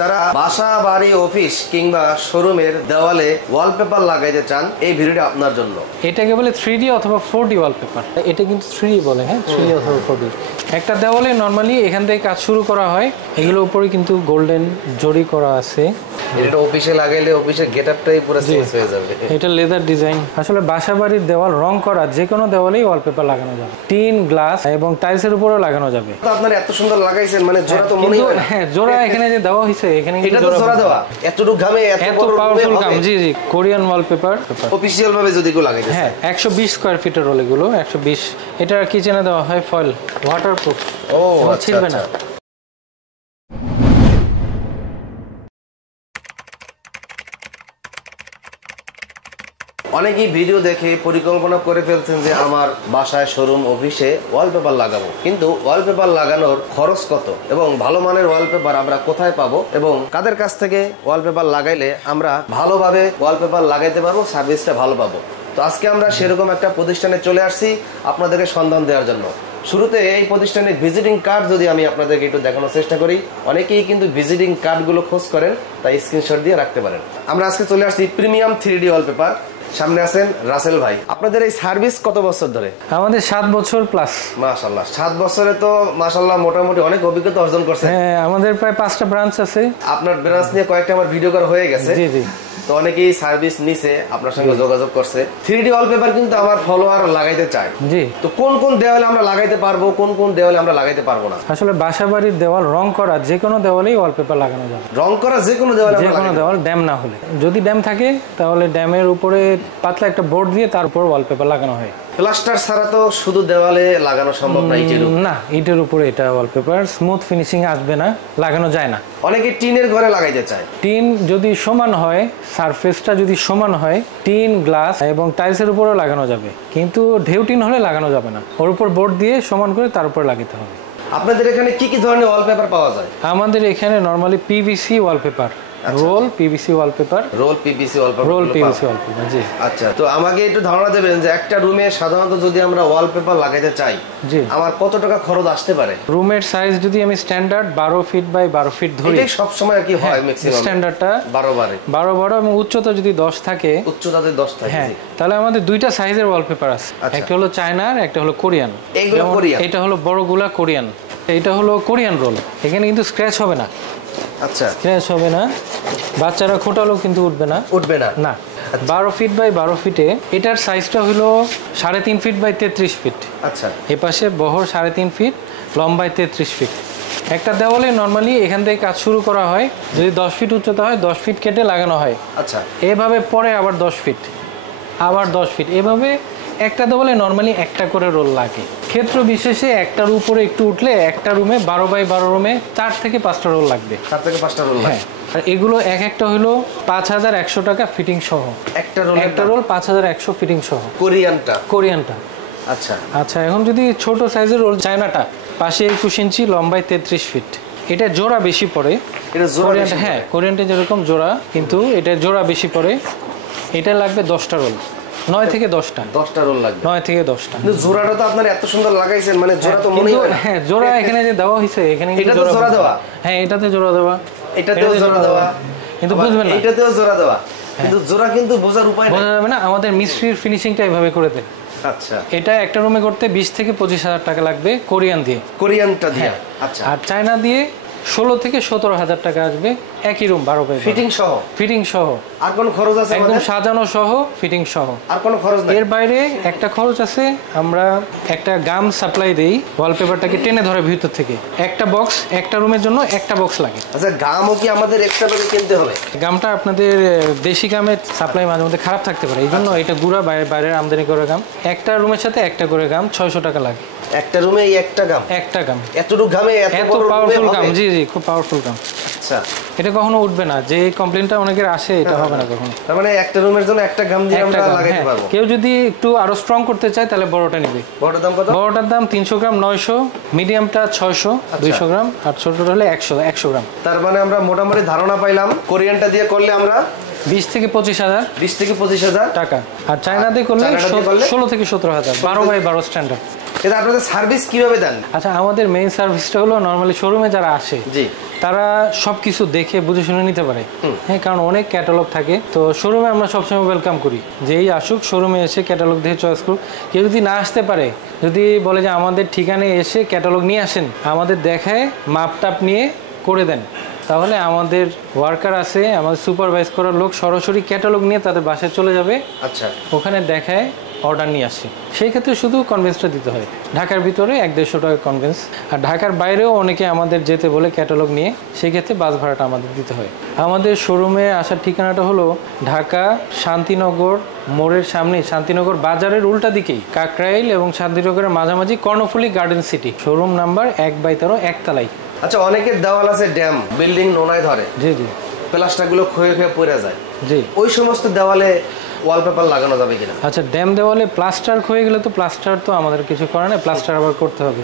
যারা বাসা বাড়ি অফিস কিংবা শোরুমের দেওয়ালে ওয়ালপেপার লাগাইতে চান এই ভিডিওটা আপনার জন্য। এটাকে বলে 3D অথবা 4D ওয়ালপেপার। এটা কিন্তু 3D বলে, হ্যাঁ 3D অথবা 4D। একটা দেওয়ালে নরমালি এখান থেকে কাজ শুরু করা হয়, এগুলোর উপরে কিন্তু গোল্ডেন জরি করা আছে। এটা অফিসে লাগাইলে অফিসের গেটআপটাই পুরো চেঞ্জ হয়ে যাবে। এটা লেদার ডিজাইন। আসলে বাসা বাড়ির দেওয়াল রং করা যে কোনো দেওয়ালেই ওয়ালপেপার লাগানো যাবে, টিন, গ্লাস এবং টাইলসের উপরেও লাগানো যাবে। তো আপনারা এত সুন্দর লাগাইছেন, মানে জোড়া তো মনেই হয় না। হ্যাঁ, জোড়া এখানে যে দেওয়া হয়েছে, এখানে এটা তো জোড়া দেওয়া, এতটুকু ঘামে এত পাওয়ারফুল কাম। জি জি, কোরিয়ান ওয়ালপেপার অফিশিয়াল ভাবে যদি কেউ লাগাইতে হ্যাঁ 120 স্কয়ার ফিটের রোল এগুলো 120। এটা কিচেনে দেওয়া হয় ফয়েল, ওয়াটারপ্রুফ। ও আচ্ছা ছিড়বে না। অনেকেই ভিডিও দেখে পরিকল্পনা করে ফেলছেন যে আমার বাসায় শোরুম অফিসে ওয়ালপেপার লাগাবো, কিন্তু ওয়ালপেপার লাগানোর খরচ কত এবং ভালো মানের ওয়ালপেপার আমরা কোথায় পাবো এবং কাদের কাছ থেকে ওয়ালপেপার লাগাইলে আমরা ভালোভাবে ওয়ালপেপার লাগাইতে পারবো, সার্ভিসটা ভালো পাবো। তো আজকে আমরা সেরকম একটা প্রতিষ্ঠানে চলে আসছি আপনাদেরকে সন্ধান দেওয়ার জন্য। শুরুতে এই প্রতিষ্ঠানের ভিজিটিং কার্ড যদি আমি আপনাদেরকে একটু দেখানোর চেষ্টা করি, অনেকেই কিন্তু ভিজিটিং কার্ডগুলো খোঁজ করেন, তাই স্ক্রিনশট দিয়ে রাখতে পারেন। আমরা আজকে চলে আসছি প্রিমিয়াম 3D ওয়ালপেপার। সামনে আছেন রাসেল ভাই। আপনাদের এই সার্ভিস কত বছর ধরে? আমাদের 7 বছর প্লাস। মাশাআল্লাহ, 7 বছরে তো মাশাআল্লাহ মোটামুটি অনেক অভিজ্ঞতা অর্জন করছেন। হ্যাঁ, আমাদের প্রায় 5টা ব্রাঞ্চ আছে। আপনার ব্রাঞ্চ নিয়ে কয়েকটা আমার ভিডিও করা হয়ে গেছে। জি জি। তো অনেকেই সার্ভিস নিছে, আপনার সঙ্গে যোগাযোগ করছে। 3D ওয়ালপেপার কিন্তু আমার ফলোয়ার লাগাইতে চায়। জি। তো কোন কোন দেওয়ালে আমরা লাগাইতে পারবো, কোন কোন দেওয়ালে আমরা লাগাইতে পারবো না? আসলে বাসা বাড়ির দেওয়াল রং করা যে কোনো দেওয়ালেই ওয়ালপেপার লাগানো যাবে। রং করা যে কোনো দেওয়ালে, যে কোনো দেওয়াল, ড্যাম না হলে। যদি ড্যাম থাকে তাহলে ড্যামের উপরে পাতলা একটা বোর্ড দিয়ে তার উপর ওয়ালপেপার লাগানো হয়। প্লাস্টার ছাড়া তো শুধু দেওয়ালে লাগানো সম্ভব না। ইটের উপরে এটা ওয়ালপেপার স্মুথ ফিনিশিং আসবে না, লাগানো যায় না। অনেকে টিনের ঘরে লাগাইতে চায়। টিন যদি সমান হয়, সারফেসটা যদি সমান হয়, টিন, গ্লাস এবং টাইলসের উপরেও লাগানো যাবে, কিন্তু ঢেউ টিন হলে লাগানো যাবে না। ওর উপর বোর্ড দিয়ে সমান করে তার উপর লাগাতে হবে। আপনাদের এখানে কি কি ধরনের ওয়ালপেপার পাওয়া যায়? আমাদের এখানে normally PVC wallpaper, roll PVC wallpaper, roll PVC wallpaper, roll PVC wallpaper. জি। আচ্ছা, তো আমাকে একটু ধারণা দেবেন যে একটা রুমে সাধারণত যদি আমরা ওয়ালপেপার লাগাইতে চাই, জি, আমার কত টাকা খরচ আসতে পারে? রুমের সাইজ যদি আমি স্ট্যান্ডার্ড 12 ফিট বাই 12 ফিট ধরি, এটাই সব সময় কি হয় ম্যাক্সিমাম স্ট্যান্ডার্ডটা 12 এবং উচ্চতা যদি 10 থাকে, উচ্চতাতে 10 থাকে, হ্যাঁ, তাহলে আমাদের দুইটা সাইজের ওয়ালপেপার আছে। একটা হলো চায়নার, একটা হলো কোরিয়ান। এইগুলো কোরিয়ান। এটা হলো বড়গুলা কোরিয়ান, এটা হলো কোরিয়ান রোল। এখানে কিন্তু স্ক্র্যাচ হবে না। আচ্ছা, স্ক্র্যাচ হবে না, বাচ্চারা খোটালেও কিন্তু উঠবে না। উঠবে না না। 12 ফিট বাই 12 ফিটে এটার সাইজটা হলো 3.5 ফিট বাই 33 ফিট। আচ্ছা, এই পাশে বহর 3.5 ফিট, লম্বায় 33 ফিট। একটা দেওয়ালে নরমালি এখান থেকে কাজ শুরু করা হয়, যদি 10 ফিট উচ্চতা হয় 10 ফিট কেটে লাগানো হয়। আচ্ছা, এভাবে পরে আবার 10 ফিট, আবার 10 ফিট, এভাবে একটা দেওয়ালে নরমালি একটা করে রোল লাগে। ক্ষেত্র বিশেষে একটার উপরে একটু উঠলে একটা রুমে 12 বাই 12 রুমে 4 থেকে 5টা রোল লাগবে। 4 থেকে 5টা রোল লাগে। আর এগুলো এক একটা হলো 5100 টাকা ফিটিং সহ। একটা রোল 5100 ফিটিং সহ। কোরিয়ানটা। আচ্ছা আচ্ছা, এখন যদি ছোট সাইজের রোল চায়নাটা, পাশে 21 ইঞ্চি, লম্বায় 33 ফিট, এটা জোড়া বেশি পড়ে। হ্যাঁ, কোরিয়ানটা যেরকম জোড়া, কিন্তু এটা জোড়া বেশি পড়ে। এটা লাগবে 10টা রোল, 9 থেকে 10টা রোল লাগবে, 9 থেকে 10টা। কিন্তু জোড়াটা তো আপনারা এত সুন্দর লাগাইছেন, মানে জোড়া তো মনে হয় না। হ্যাঁ, জোড়া এখানে যে দেওয়া হয়েছে, এখানে এটা তো জোড়া দেওয়া। হ্যাঁ, এটাতে জোড়া দেওয়া, এটাতেও জোড়া দেওয়া, কিন্তু বুঝবেন না এটাতেও জোড়া দেওয়া, কিন্তু জোড়া কিন্তু বোঝার উপায় বোঝা যাবে না। আমাদের মিস্ত্রির ফিনিশিংটা এইভাবে করে দেয়। আচ্ছা, এটা একটা রুমে করতে 20 থেকে 25,000 টাকা লাগবে কোরিয়ানটা দিয়ে। আচ্ছা, আর চায়না দিয়ে 16 থেকে 17,000 টাকা আসবে, একই রুম 12 বাই 12 ফিটিং সহ। আর কোন খরচ আছে? একদম সাজানো সহ, ফিটিং সহ, আর কোন খরচ নাই। এর বাইরে একটা খরচ আছে, আমরা একটা গাম সাপ্লাই দেই, ওয়ালপেপারটাকে টেনে ধরে ভিতর থেকে। একটা বক্স, একটা রুমের জন্য একটা বক্স লাগে। আচ্ছা, গামও কি আমাদের এক্সট্রা করে কিনতে হবে? গামটা আপনাদের দেশি গামের সাপ্লাই মাঝে মধ্যে খারাপ থাকতে পারে, এই জন্য এটা গুঁড়া বাইরের আমদানি করে গাম। একটা রুমের সাথে একটা করে গাম 600 টাকা লাগে। একটা রুমে একটা গাম? একটা গাম। এতটুকু গামে এত পাওয়ারফুল গাম? জি জি, খুব পাওয়ারফুল গাম। আচ্ছা, এটা কখনো উঠবে না, যে কমপ্লেনটা অনেকের আসে এটা হবে না কখনো। তার মানে একটা রুমের জন্য একটা গাম দিয়ে আমরা লাগাইতে পারবো। কেউ যদি একটু আরো স্ট্রং করতে চায় তাহলে বড়টা নেবে। বড়টার দাম কত? বড়টার দাম 300 গ্রাম 900, মিডিয়ামটা 600 200 গ্রাম, আর ছোটটা হলে 100 গ্রাম। তার মানে আমরা মোটামুটি ধারণা পাইলাম, কোরিয়ানটা দিয়ে করলে আমরা 20 থেকে 25,000 টাকা, আর চায়না দিয়ে করলে 16 থেকে 17,000, 12 বাই 12 স্ট্যান্ডার্ড। এটা আপনাদের সার্ভিস কিভাবে দেন? আচ্ছা, আমাদের মেইন সার্ভিসটা হলো নরমালি শোরুমে যারা আসে জি, তারা সবকিছু দেখে বুঝে শুনে নিতে পারে। হ্যাঁ, কারণ অনেক ক্যাটালগ থাকে, তো শোরুমে আমরা সবসময় ওয়েলকাম করি, যেই আসুক শোরুমে এসে ক্যাটালগ দেখে চয়েস করুক। কেউ যদি না আসতে পারে, যদি বলে যে আমাদের ঠিকানায় এসে ক্যাটালগ নিয়ে আসেন, আমাদের দেখায় মাপ টাপ নিয়ে করে দেন, তাহলে আমাদের ওয়ার্কার আছে, আমাদের সুপারভাইজ করার লোক সরাসরি ক্যাটালগ নিয়ে তাদের বাসায় চলে যাবে। আচ্ছা, ওখানে দেখায় অর্ডার নিয়ে আসে। সেই ক্ষেত্রে শুধু কনভেন্সটা দিতে হয়। ঢাকার ভিতরে 100-150 টাকা কনভেন্স, আর ঢাকার বাইরেও অনেকে আমাদের যেতে বলে ক্যাটালগ নিয়ে, সেই ক্ষেত্রে বাস ভাড়াটা আমাদের দিতে হয়। আমাদের শোরুমে আসার ঠিকানাটা হলো ঢাকা শান্তিনগর মোড়ের সামনে, শান্তিনগর বাজারের উল্টা দিকেই, কাকরাইল এবং শান্তিনগরের মাঝামাঝি Karnaphuli garden city, showroom number 1/13 একতলায়। আচ্ছা, অনেকের দেওয়াল আছে ড্যাম, বিল্ডিং নোনায় ধরে, জি জি, প্লাস্টারগুলো ক্ষয়ে ক্ষয়ে পড়ে যায়, জি। ওই সমস্ত দেওয়ালে ওয়ালপেপার লাগানো যাবে কিনা? আচ্ছা, ড্যাম দেওয়ালে প্লাস্টার হয়ে গেলে তো প্লাস্টার তো আমাদের কিছু করে না, প্লাস্টার আবার করতে হবে।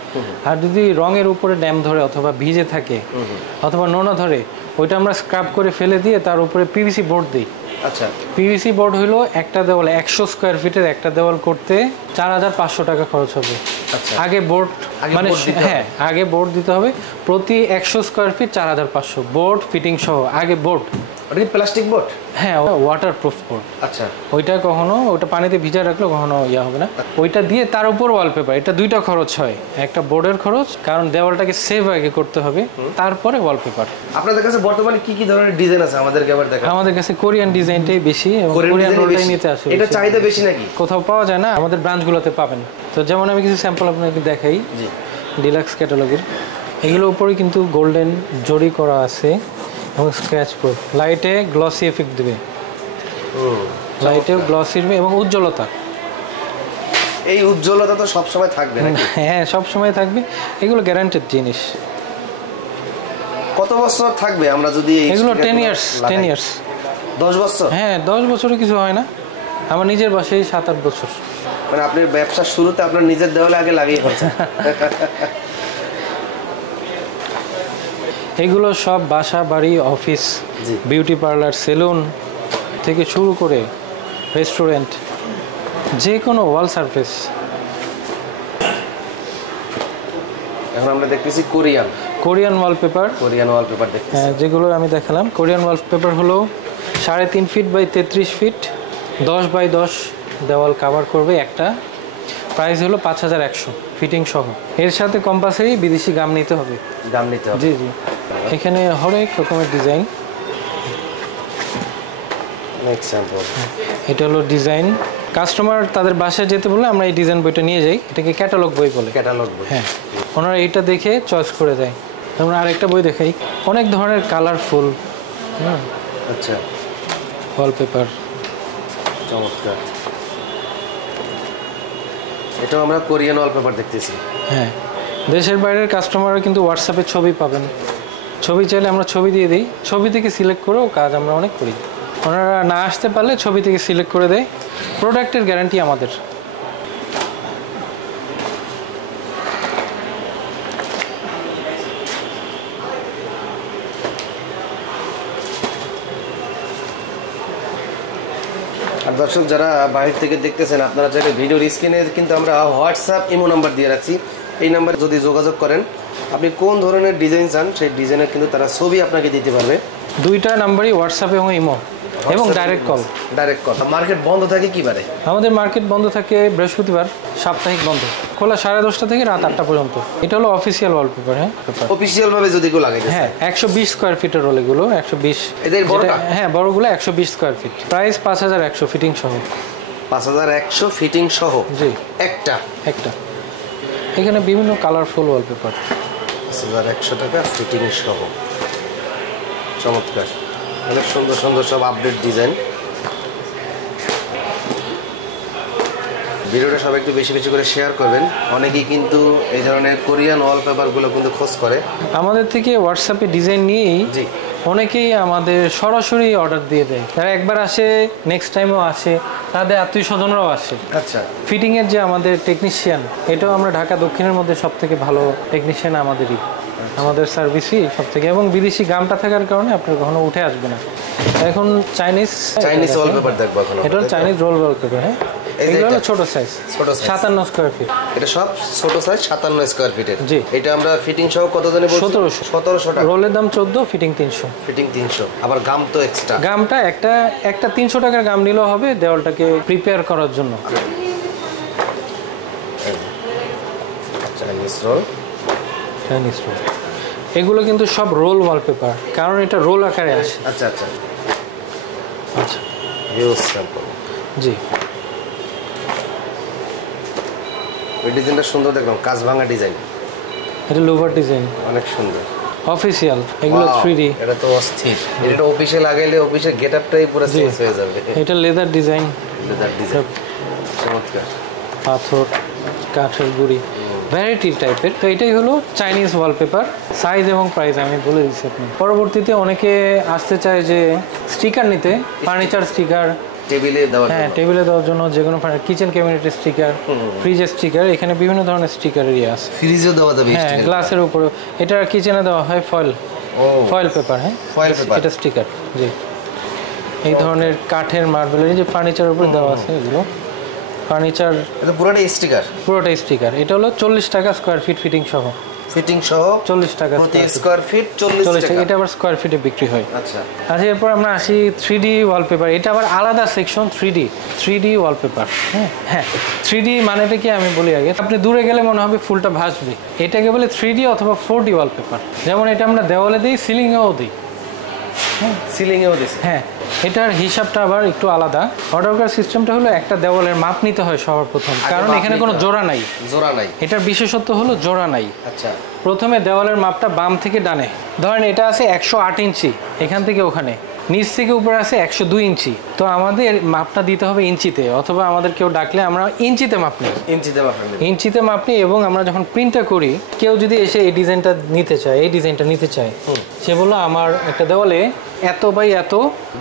আর যদি রঙের উপরে ড্যাম ধরে অথবা ভিজে থাকে অথবা নোনা ধরে, ওইটা আমরা স্ক্রাব করে ফেলে দিয়ে তার উপরে পিভিসি বোর্ড দিই। আচ্ছা, পিভিসি বোর্ড হলো একটা দেওয়াল 100 স্কোয়ার ফিটের একটা দেওয়াল করতে 4500 টাকা খরচ হবে। আচ্ছা, আগে বোর্ড, মানে board দিতে হ্যাঁ, আগে বোর্ড দিতে হবে। প্রতি 100 স্কোয়ার ফিট 4500, বোর্ড ফিটিং সহ আগে বোর্ড। ওটা কি প্লাস্টিক বোর্ড? হ্যাঁ, ওয়াটার প্রুফ বোর্ড। আচ্ছা, ওইটা কখনো, ওটা পানিতে ভিজা রাখলে কখনো ইয়া হবে না। ওইটা দিয়ে তার উপর ওয়ালপেপার, এটা দুইটা খরচ হয়। একটা বোর্ডের খরচ, কারণ দেওয়ালটাকে সেভ আগে করতে হবে, তারপরে ওয়ালপেপার। আপনাদের কাছে বর্তমানে কি কি ধরনের ডিজাইন আছে আমাদেরকে আবার দেখান। আমাদের কাছে কোরিয়ান ডিজাইনটাই বেশি, এবং কোরিয়ান রোলটাই নিতে আসে। এটা চাহিদা বেশি নাকি? কোথাও পাওয়া যায় না, আমাদের ব্রাঞ্চগুলোতে পাবেন। তো যেমন আমি কিছু স্যাম্পল আপনাকে দেখাই জি, ডিলাক্স ক্যাটালগের। এগুলোর উপরে কিন্তু গোল্ডেন জরি করা আছে এবং স্ক্র্যাচ প্রুফ, লাইটে গ্লসি এফেক্ট দেবে, লাইটেও গ্লসি এবং উজ্জ্বলতা। এই উজ্জ্বলতা তো সব সময় থাকবে নাকি? হ্যাঁ, সব সময় থাকবে, এগুলো গ্যারান্টেড জিনিস। কত বছর থাকবে আমরা যদি এগুলো 10 ইয়ার্স, 10 ইয়ার্স। 10 বছর? হ্যাঁ, 10 বছরে কিছু হয় না। আমার নিজের বাসায় 7-8 বছর। মানে আপনি ব্যবসার শুরুতে আপনার নিজের দেওয়ালে আগে লাগিয়ে ফেলছেন। এগুলো সব বাসা, বাড়ি, অফিস, জি। বিউটি পার্লার, সেলুন থেকে শুরু করে রেস্টুরেন্ট, যে কোনো ওয়াল সারফেস। এখন আমরা দেখতেছি কোরিয়ান ওয়ালপেপার, কোরিয়ান ওয়ালপেপার দেখতেছি। হ্যাঁ, যেগুলো আমি দেখালাম। কোরিয়ান ওয়ালপেপার হলো 3.5 ফিট বাই 33 ফিট, 10x10 দেওয়াল কাভার করবে একটা। প্রাইস হলো 5100 ফিটিং সহ। এর সাথে কম্পালসারি বিদেশি গাম নিতে হবে। দাম নিতে হবে? জি জি। এখানে হরেক রকমের ডিজাইন। Next sample. এটা হলো ডিজাইন। কাস্টমার তাদের বাসায় যেতে বলে আমরা এই ডিজাইন বইটা নিয়ে যাই, এটাকে ক্যাটালগ বই বলে। ক্যাটালগ বই? হ্যাঁ, ওনারা এইটা দেখে চয়েস করে দেয়। আমরা আরেকটা বই দেখাই, অনেক ধরনের কালারফুল আচ্ছা, ওয়ালপেপার। চমৎকার। এটাও আমরা কোরিয়ান ওয়ালপেপার দেখতেছি। হ্যাঁ, দেশের বাইরের কাস্টমাররা কিন্তু হোয়াটসঅ্যাপে ছবি পাবেন, ছবি চাইলে আমরা ছবি দিয়ে দিই, ছবি থেকে সিলেক্ট করেও কাজ আমরা অনেক করি। ওনারা না আসতে পারলে ছবি থেকে সিলেক্ট করে দেয়। প্রোডাক্টের গ্যারান্টি আমাদের। আর দর্শক যারা বাইরে থেকে দেখতেছেন, আপনারা চাইলে ভিডিওর স্ক্রিনে কিন্তু আমরা হোয়াটসঅ্যাপ ইমো নাম্বার দিয়ে রাখছি। এই নাম্বারে যদি যোগাযোগ করেন, আপনি কোন ধরনের ডিজাইন চান সেই ডিজাইনের কিন্তু তারা ছবি আপনাকে দিতে পারবে। দুইটা নাম্বারই হোয়াটসঅ্যাপ এবং ইমো এবং direct call. Direct call. Market বন্ধ থাকে কি বারে? আমাদের মার্কেট বন্ধ থাকে বৃহস্পতিবার, সাপ্তাহিক বন্ধ। খোলা 10:30 থেকে রাত 8টা পর্যন্ত। এটা হলো অফিসিয়াল ওয়ালপেপার। হ্যাঁ, অফিসিয়াল ভাবে যদি কেউ লাগাই। হ্যাঁ, 120 স্কোয়ার ফিটের রোল এগুলো। 120 এদের বড়টা? হ্যাঁ, বড়গুলো 120 স্কোয়ার ফিট। প্রাইস 5100 ফিটিং সহ। 5100 ফিটিং সহ? জি, একটা। এখানে বিভিন্ন কালারফুল ওয়ালপেপার। 5100 টাকা ফিটিং সহ। চমৎকার, অনেক সুন্দর সুন্দর সব আপডেট ডিজাইন। ভিডিওটা সবাই একটু বেশি বেশি করে শেয়ার করবেন। অনেকেই কিন্তু এই ধরনের কোরিয়ান ওয়ালপেপারগুলো কিন্তু খোঁজ করে। আমাদের থেকে হোয়াটসঅ্যাপে ডিজাইন নিয়েই জি, অনেকেই আমাদের সরাসরি অর্ডার দিয়ে দেয়। তারা একবার আসে, নেক্সট টাইমও আসে, তাদের আত্মীয় স্বজনরাও আসে। আচ্ছা। ফিটিংয়ের যে আমাদের টেকনিশিয়ান, এটাও আমরা ঢাকা দক্ষিণের মধ্যে সব থেকে ভালো টেকনিশিয়ান আমাদেরই। আমাদের সার্ভিসই সব থেকে, এবং বিদেশি গামটা থাকার কারণে আপনার কখনো উঠে আসবে না। এখন চাইনিজ ওয়ালপেপার দেখবো এখন। এটা চাইনিজ রোল ওয়ালপেপার। হ্যাঁ, এগুলো হলো ছোট সাইজ, ছোট size। 57 square feet. এটা সব ছোট সাইজ 57 স্কয়ার ফিটের। জি। এটা আমরা ফিটিং সহ কত জানি বলছি? 1700 টাকা। রোলের দাম 14, ফিটিং 300। ফিটিং 300, আবার গাম তো এক্সট্রা। গামটা একটা 300 টাকার গাম নিলেও হবে দেওয়ালটাকে প্রিপেয়ার করার জন্য। Chinese role. চাইনিজ রোল এগুলো কিন্তু সব রোল ওয়ালপেপার, কারণ এটা রোল আকারে আসে। আচ্ছা আচ্ছা আচ্ছা হিউজ স্যাম্পল। জি, ওই ডিজাইনটা সুন্দর দেখলাম, কাজ ভাঙা ডিজাইন, এটা লোভার ডিজাইন, অনেক সুন্দর অফিসিয়াল। এগুলো Wow, 3D। এটা তো অস্থির। এটা অফিসে লাগাইলে অফিসের গেটআপটাই পুরো চেঞ্জ হয়ে যাবে। এটা লেদার ডিজাইন, লেদার ডিজাইন চমৎকার। পাথর, কাঠের গুঁড়ি, ভ্যারাইটি টাইপের। তো এটাই হলো চাইনিজ ওয়ালপেপার। সাইজ এবং প্রাইস আমি বলে দিচ্ছি আপনি। পরবর্তীতে অনেকে আসতে চায় যে স্টিকার নিতে, ফার্নিচার স্টিকার, টেবিলে দেওয়ার হ্যাঁ জন্য। টেবিলে দেওয়ার জন্য, যে কোনো কিচেন ক্যাবিনেটের স্টিকার, ফ্রিজের স্টিকার, এখানে বিভিন্ন ধরনের স্টিকার আছে। ফ্রিজেও দেওয়া যাবে হ্যাঁ, স্টিকার। গ্লাসের উপরে। এটা কিচেনে দেওয়া হয় ফয়েল, ও ফয়েল পেপার। হ্যাঁ, ফয়েল পেপার। এটা স্টিকার। জি, এই ধরনের কাঠের মার্বেলের যে ফার্নিচারের উপরে দেওয়া আছে, এগুলো ফার্নিচার এটা পুরোটাই স্টিকার। পুরোটাই স্টিকার। এটা হলো 40 টাকা স্কোয়ার ফিট ফিটিং সহ। ফিটিং সহ 40 টাকা প্রতি স্কয়ার ফিট 40 টাকা। এটা আবার স্কোয়ার ফিটে বিক্রি হয়। আচ্ছা আচ্ছা, এরপর আমরা আসি 3D ওয়ালপেপার। এটা আবার আলাদা সেকশন, 3D ওয়ালপেপার। হ্যাঁ, 3D মানেটা কি আমি বলি আগে। আপনি দূরে গেলে মনে হবে ফুলটা ভাসবে, এটাকে বলে 3D অথবা 4D ওয়ালপেপার। যেমন এটা আমরা দেওয়ালে দিই, সিলিংয়েও দিই। সিলিংয়েও দিছে। হ্যাঁ, এটার হিসাবটা আবার একটু আলাদা। অর্ডার করার সিস্টেমটা হলো একটা দেওয়ালের মাপ নিতে হয় সবার প্রথম, কারণ মাপ এখানে নিতে কোনো হয়। জোড়া নাই। জোড়া নাই। এটার বিশেষত্ব হলো জোড়া নাই। আচ্ছা প্রথমে দেওয়ালের মাপটা বাম থেকে ডানে, ধরেন এটা আছে 108 ইঞ্চি, এখান থেকে ওখানে, নিচ থেকে উপরে আছে 102 ইঞ্চি। তো আমাদের মাপটা দিতে হবে ইঞ্চিতে, অথবা আমাদের কেউ ডাকলে আমরা ইঞ্চিতে মাপ নিই। ইঞ্চিতে মাপেন। ইঞ্চিতে মাপ নিই, এবং আমরা যখন প্রিন্টটা করি, কেউ যদি এসে এই ডিজাইনটা নিতে চায়, এই ডিজাইনটা নিতে চায়, সে বললো আমার একটা দেওয়ালে এত বাই এত,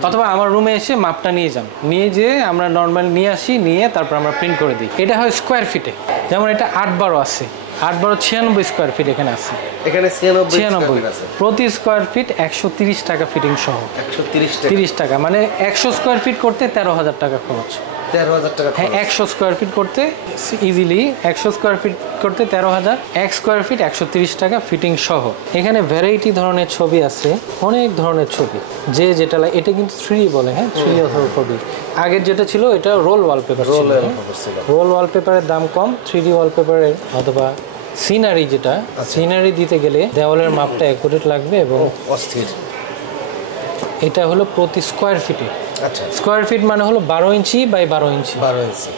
অথবা আমার রুমে এসে মাপটা নিয়ে যান, নিয়ে যেয়ে আমরা নর্মাল নিয়ে আসি, নিয়ে তারপর আমরা প্রিন্ট করে দিই। এটা হয় স্কোয়ার ফিটে। যেমন এটা 8/12 আছে, 8/12 96 স্কোয়ার ফিট এখানে আছে। এখানে 96 আছে। প্রতি স্কোয়ার ফিট 130 টাকা ফিটিং সহ। 130 টাকা। 30 টাকা মানে 100 স্কোয়ার ফিট করতে 13,000 টাকা খরচ। 13,000 টাকা। হ্যাঁ, 100 স্কোয়ার ফিট করতে ইজিলি 100 স্কোয়ার ফিট করতে 13,000, 1 স্কোয়ার ফিট 130 টাকা ফিটিং সহ। এখানে ভ্যারাইটি ধরনের ছবি আছে, অনেক ধরনের ছবি, যে যেটা এটা কিন্তু 3D বলে। হ্যাঁ, 3D অথবা 4D। আগের যেটা ছিল এটা রোল ওয়ালপেপার ছিল। রোল ওয়ালপেপারের দাম কম, 3D ওয়ালপেপারের অথবা সিনারি, যেটা সিনারি দিতে গেলে দেওয়ালের মাপটা অ্যাকুরেট লাগবে। এবং অস্থির। এটা হলো প্রতি স্কোয়ার ফিটে। আচ্ছা, স্কোয়ার ফিট মানে হলো 12 ইঞ্চি বাই 12 ইঞ্চি। 12 ইঞ্চি।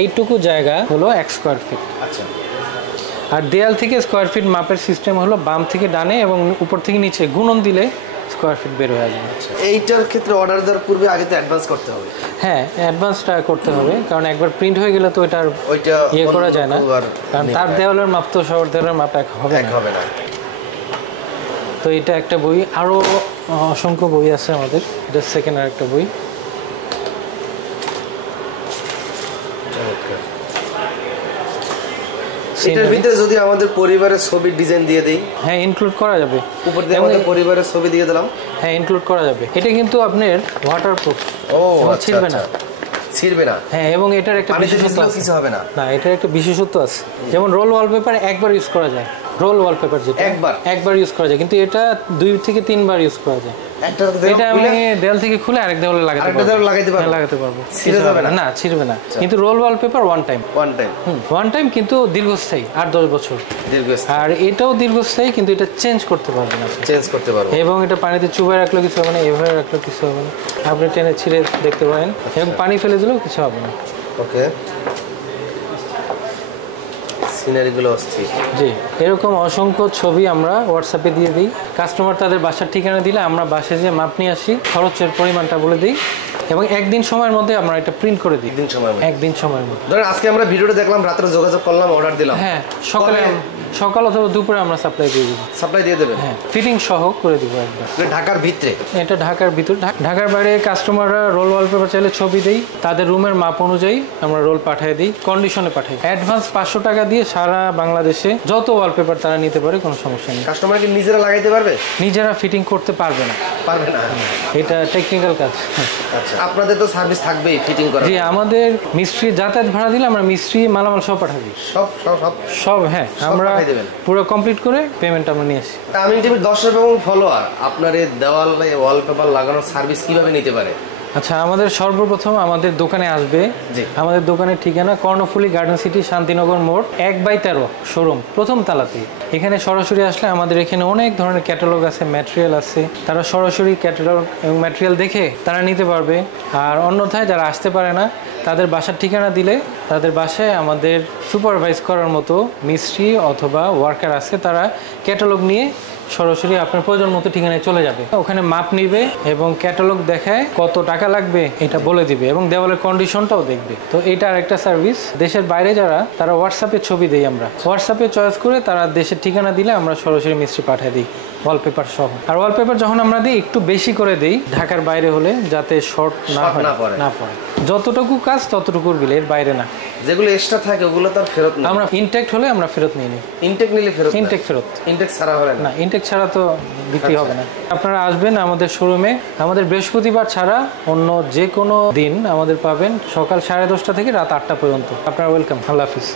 এইটুকু জায়গা হলো 1 স্কোয়ার ফিট। আচ্ছা, আর দেয়াল থেকে স্কোয়ার ফিট মাপের সিস্টেম হলো বাম থেকে ডানে এবং উপর থেকে নিচে গুণন দিলে স্কোয়ার ফিট বের হয়ে আসবে। এইটার ক্ষেত্রে অর্ডার দেওয়ার পূর্বে আগে তো অ্যাডভান্স করতে হবে। হ্যাঁ, অ্যাডভান্সটা করতে হবে, কারণ একবার প্রিন্ট হয়ে গেলে তো এটা ওইটা ইয়ে করা যায় না, কারণ তার দেওয়ালের মাপ তো সবার দেওয়ালের মাপ এক হবে না। তো এটা একটা বই, আরও অসংখ্য বই আছে আমাদের। এটা সেকেন্ড আর একটা বই। এটার ভিতরে যদি আমাদের পরিবারের ছবির ডিজাইন দিয়ে দেই, হ্যাঁ ইনক্লুড করা যাবে। উপর দিয়ে আমাদের পরিবারের ছবি দিয়ে দিলাম, হ্যাঁ ইনক্লুড করা যাবে। এটা কিন্তু আপনার ওয়াটারপ্রুফ, ছিড়বে না। ছিড়বে না। হ্যাঁ, এবং এটার একটা বিশেষত্ব আছে। কিছু হবে না। না, এটার একটা বিশেষত্ব আছে। যেমন রোল ওয়ালপেপার একবার ইউজ করা যায়, রোল ওয়ালপেপার যেটা একবার ইউজ করা যায়, কিন্তু এটা 2 থেকে 3 বার ইউজ করা যায়। এটা আমি দেয়াল থেকে খুলে আরেক দেওয়ালে লাগাতে পারবো। ছিঁড়ে যাবে না, ছিঁড়বে না। কিন্তু রোল ওয়ালপেপার ওয়ান টাইম, কিন্তু দীর্ঘস্থায়ী, 8-10 বছর। আর এটাও দীর্ঘস্থায়ী, কিন্তু এটা চেঞ্জ করতে পারবে না, এবং এটা পানিতে চুবাই রাখলেও কিছু হবে না, এভাবে রাখলেও কিছু হবে না। আপনি টেনে ছিঁড়ে দেখতে পারেন, এবং পানি ফেলে দিলেও কিছু হবে না। ওকে, সিনারিগুলো অস্থির। জি, এরকম অসংখ্য ছবি আমরা হোয়াটসঅ্যাপে দিয়ে দিই। কাস্টমার তাদের বাসার ঠিকানা দিলে আমরা বাসায় যে মাপ নিয়ে আসি, খরচের পরিমাণটা বলে দিই, এবং একদিন সময়ের মধ্যে আমরা এটা প্রিন্ট করে দিই। একদিন সময়ের মধ্যে। ধরেন আজকে আমরা ভিডিওটা দেখলাম, রাত্রে যোগাযোগ করলাম, অর্ডার দিলাম, হ্যাঁ, সকালে সকাল অথবা দুপুরে আমরা সাপ্লাই দিয়ে দেবো। সাপ্লাই দিয়ে দেবেন? হ্যাঁ, ফিটিং সহ করে দেবো একবার। এটা ঢাকার ভিতরে? এটা ঢাকার ভিতর। ঢাকার বাইরে কাস্টমাররা রোল ওয়ালপেপার চাইলে ছবি দেই, তাদের রুমের মাপ অনুযায়ী আমরা রোল পাঠিয়ে দিই, কন্ডিশনে পাঠাই। অ্যাডভান্স 500 টাকা দিয়ে সারা বাংলাদেশে যত ওয়ালপেপার তারা নিতে পারে, কোনো সমস্যা নেই। কাস্টমার কি নিজেরা লাগাইতে পারবে? নিজেরা ফিটিং করতে পারবে না। পারবে না? এটা টেকনিক্যাল কাজ। আচ্ছা, আপনাদের তো সার্ভিস থাকবেই ফিটিং করা? জি, আমাদের মিস্ত্রি যাতায়াত ভাড়া দিলে আমরা মিস্ত্রি মালামাল সব পাঠিয়ে দিই। সব হ্যাঁ, আমরা পুরো কমপ্লিট করে পেমেন্ট আমরা নিয়ে আসি। আমিন টিভির দর্শক এবং ফলোয়ার আপনার এই দেওয়ালে ওয়ালপেপার লাগানোর সার্ভিস কিভাবে নিতে পারে? আচ্ছা, আমাদের সর্বপ্রথম আমাদের দোকানে আসবে। আমাদের দোকানের ঠিকানা কর্ণফুলী গার্ডেন সিটি, শান্তিনগর মোড়, 1/13 শোরুম, প্রথম তালাতে। এখানে সরাসরি আসলে আমাদের এখানে অনেক ধরনের ক্যাটালগ আছে, ম্যাটেরিয়াল আছে, তারা সরাসরি ক্যাটালগ এবং ম্যাটেরিয়াল দেখে তারা নিতে পারবে। আর অন্যথায় যারা আসতে পারে না, তাদের বাসার ঠিকানা দিলে তাদের বাসায় আমাদের সুপারভাইজ করার মতো মিস্ত্রি অথবা ওয়ার্কার আছে, তারা ক্যাটালগ নিয়ে সরাসরি আপনার প্রয়োজন মতো ঠিকানায় চলে যাবে। ওখানে মাপ নিবে এবং ক্যাটালগ দেখায় কত টাকা লাগবে এটা বলে দিবে এবং দেওয়ালের কন্ডিশনটাও দেখবে। তো এটা আরেকটা সার্ভিস। দেশের বাইরে যারা, তারা হোয়াটসঅ্যাপে ছবি দেই আমরা, হোয়াটসঅ্যাপে চয়েস করে তারা দেশের ঠিকানা দিলে আমরা সরাসরি মিস্ত্রি পাঠিয়ে দিই ওয়ালপেপার সহ। আর ওয়ালপেপার যখন আমরা দিই একটু বেশি করে দিই ঢাকার বাইরে হলে, যাতে শর্ট না পড়ে। যতটুকু কাজ ততটুকুর বিল, এর বাইরে না। যেগুলো এক্সট্রা থাকে ওগুলো তো ফেরত না? আমরা ইনটেক্ট হলে আমরা ফেরত নিয়ে নিই। ইনটেক নিলে ফেরত? ইনটেক ফেরত। ইনটেক ছাড়া হবে না? ইনটেক ছাড়া তো বিক্রি হবে না। আপনারা আসবেন আমাদের শোরুমে। আমাদের বৃহস্পতিবার ছাড়া অন্য যে কোনো দিন আমাদের পাবেন সকাল 10:30 থেকে রাত 8টা পর্যন্ত। আপনারা ওয়েলকাম। আল্লাহ হাফিজ।